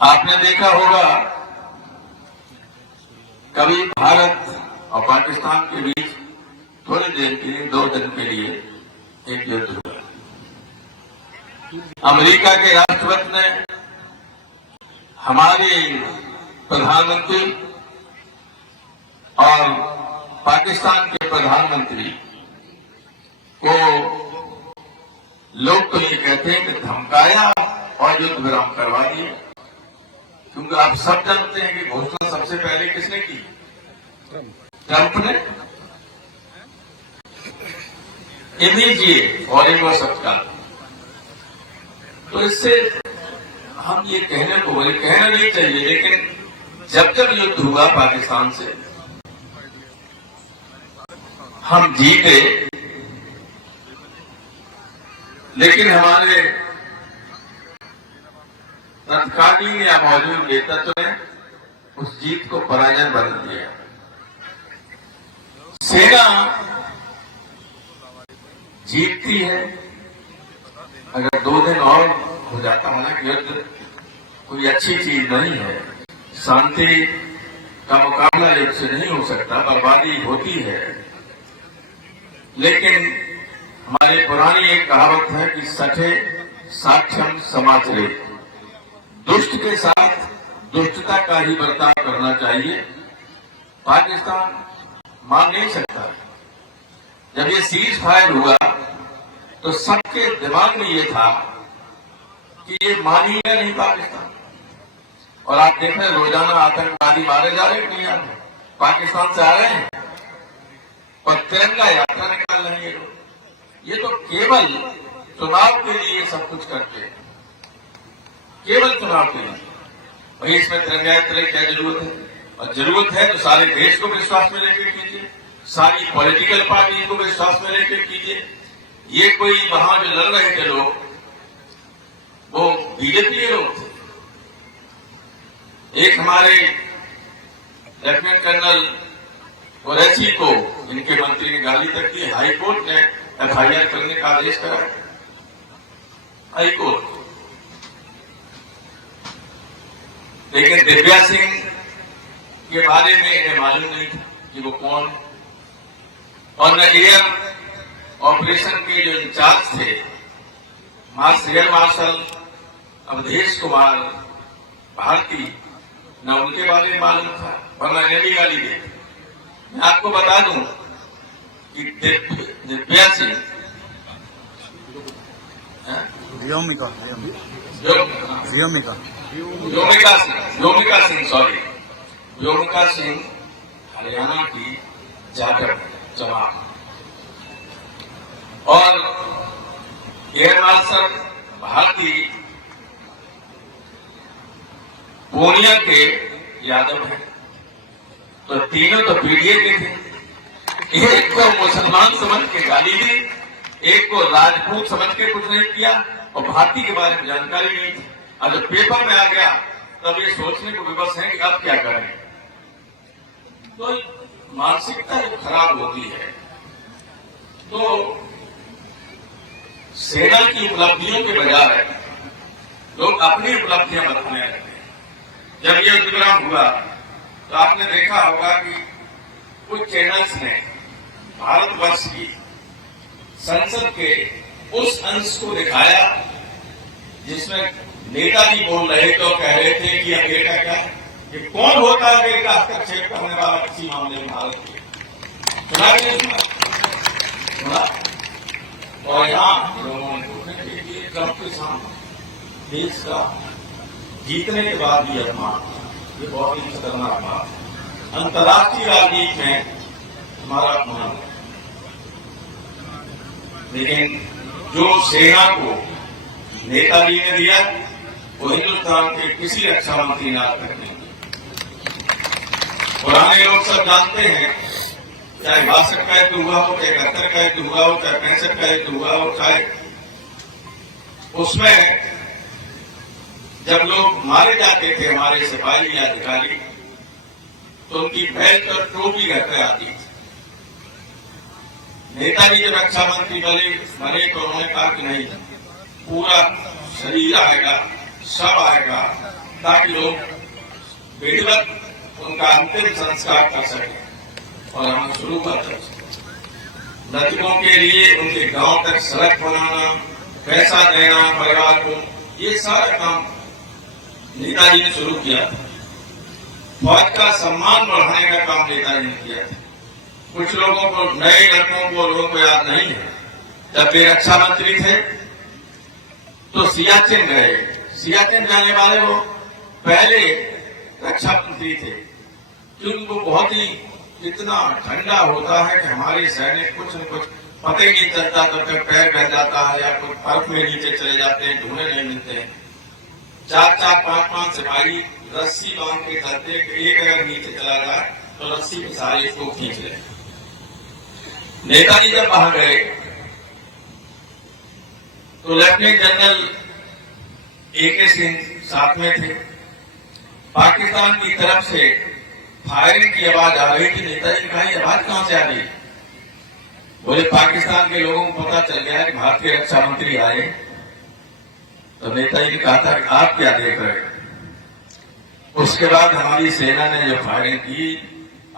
आपने देखा होगा कभी भारत और पाकिस्तान के बीच थोड़ी देर के लिए 2 दिन के लिए एक युद्ध हुआ। अमेरिका के राष्ट्रपति ने हमारे प्रधानमंत्री और पाकिस्तान के प्रधानमंत्री को लोग तो ये कहते हैं कि धमकाया और युद्ध विराम करवा दिए, क्योंकि आप सब जानते हैं कि घोषणा सबसे पहले किसने की? ट्रंप ने। इमीडिएट और एक वो सबका। तो इससे हम ये कहना नहीं चाहिए, लेकिन जब युद्ध हुआ पाकिस्तान से हम जीते, लेकिन हमारे तत्कालीन या मौजूद नेतृत्व ने उस जीत को पराजय बदल दिया। सेना जीतती है अगर 2 दिन और हो जाता है ना, युद्ध कोई अच्छी चीज नहीं है। शांति का मुकाबला युद्ध से नहीं हो सकता, बर्बादी होती है। लेकिन हमारी पुरानी एक कहावत है कि सठे साक्षम समाचरे, दुष्ट के साथ दुष्टता का ही बर्ताव करना चाहिए। पाकिस्तान मान नहीं सकता। जब ये सीज फायर हुआ तो सबके दिमाग में ये था कि ये मानेगा नहीं पाकिस्तान। और आप देख रहे हैं रोजाना आतंकवादी मारे जा रहे हैं दुनिया में, पाकिस्तान से आ रहे हैं और तिरंगा यात्रा निकाल रहे हैं ये लोग। ये तो केवल चुनाव के लिए सब कुछ करते हैं, केवल चुनाव के लिए। वही इसमें तिरंगा यात्रा की क्या जरूरत है? और जरूरत है तो सारे देश को विश्वास में लेकर कीजिए, सारी पॉलिटिकल पार्टी को विश्वास में लेकर कीजिए। ये कोई वहां जो लड़ रहे थे लोग, वो बीजेपी के लोग थे। एक हमारे लेफ्टिनेंट कर्नल कुरैशी को इनके मंत्री ने गाली तक दी, हाईकोर्ट ने FIR करने का आदेश करा। हाईकोर्ट। लेकिन दिव्या सिंह के बारे में इन्हें मालूम नहीं था कि वो कौन, और न एयर ऑपरेशन के जो इंचार्ज थे एयर मार्शल अवधेश कुमार भारती, न उनके बारे में मालूम था, वरना इन्हें भी गाली दी। मैं आपको बता दूं कि दिव्या सिंह व्योमिका सिंह हरियाणा की जाटव जमात और एयर मार्शल भारती पूर्णिया के यादव हैं। तो तीनों तो पीडीए के थे। एक को मुसलमान समझ के गाली दी, एक को राजपूत समझ के कुछ नहीं किया, और भारती के बारे में जानकारी नहीं थी। और जब पेपर में आ गया तब ये सोचने को विवश है कि अब क्या करें। तो मानसिकता जो खराब होती है, तो सेना की उपलब्धियों के बजाय लोग अपनी उपलब्धियां बताने लगते हैं। जब यह विराम हुआ तो आपने देखा होगा कि कुछ चैनल्स ने भारतवर्ष की संसद के उस अंश को दिखाया जिसमें नेताजी बोल रहे तो कह रहे थे कि अमेरिका का, कि कौन होता है अमेरिका हस्तक्षेप करने वाला किसी मामले में भारत के? सुना? और यहाँ लोगों ने ट्रंप के सामने देश का जीतने के बाद भी अपमान, ये बहुत ही खतरनाक बात है। अंतर्राष्ट्रीय राजनीति में हमारा अपमान है, लेकिन जो सेना को नेताजी ने दिया वो हिंदुस्तान के किसी रक्षा मंत्री ने आज तक नहीं दिया। पुराने लोग सब जानते हैं, चाहे 62 का युद्ध हुआ हो, चाहे 71 का युद्ध हुआ हो, चाहे 65 का युद्ध हुआ हो, चाहे उसमें जब लोग मारे जाते थे हमारे सिपाही या अधिकारी, तो उनकी बेल्ट और टोपी घर पे आती थी। नेताजी जब रक्षा मंत्री बने तो उन्होंने कहा कि नहीं, पूरा शरीर आएगा, शव आएगा ताकि लोग विधिवत उनका अंतिम संस्कार कर सके। और हम शुरू कर मृतकों के लिए उनके गांव तक सड़क बनाना, पैसा देना परिवार को, ये सारा काम नेताजी ने शुरू किया था। फौज का सम्मान बढ़ाने का काम नेताजी ने किया था। कुछ लोगों को, नए लोगों को याद नहीं है, जब वे रक्षा मंत्री थे तो सियाचिन गए। सियाचिन जाने वाले वो पहले रक्षा मंत्री थे, क्योंकि उनको बहुत ही इतना ठंडा होता है कि हमारे सैनिक कुछ न कुछ पता ही नहीं चलता, तब तक पैर बह जाता है या कुछ बर्फ में नीचे चले जाते हैं, ढूंढे नहीं मिलते हैं। 4-4, 5-5 सिपाही रस्सी बांध के चलते कि एक अगर नीचे चला जाए तो रस्सी के सारे इसको खींच ले। नेताजी जब वहां गए तो लेफ्टिनेंट जनरल AK सिंह साथ में थे। पाकिस्तान की तरफ से फायरिंग की आवाज आ रही थी। नेताजी ने कहा, ये आवाज कहां से आ रही? बोले पाकिस्तान के लोगों को पता चल गया कि भारत के रक्षा मंत्री आए। तो नेताजी ने कहा था कि आप क्या देख रहे हैं? उसके बाद हमारी सेना ने जो फायरिंग की,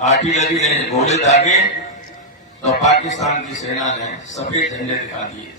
आर्टिलरी ने गोले दागे, तो पाकिस्तान की सेना ने सफेद झंडे दिखा दिए।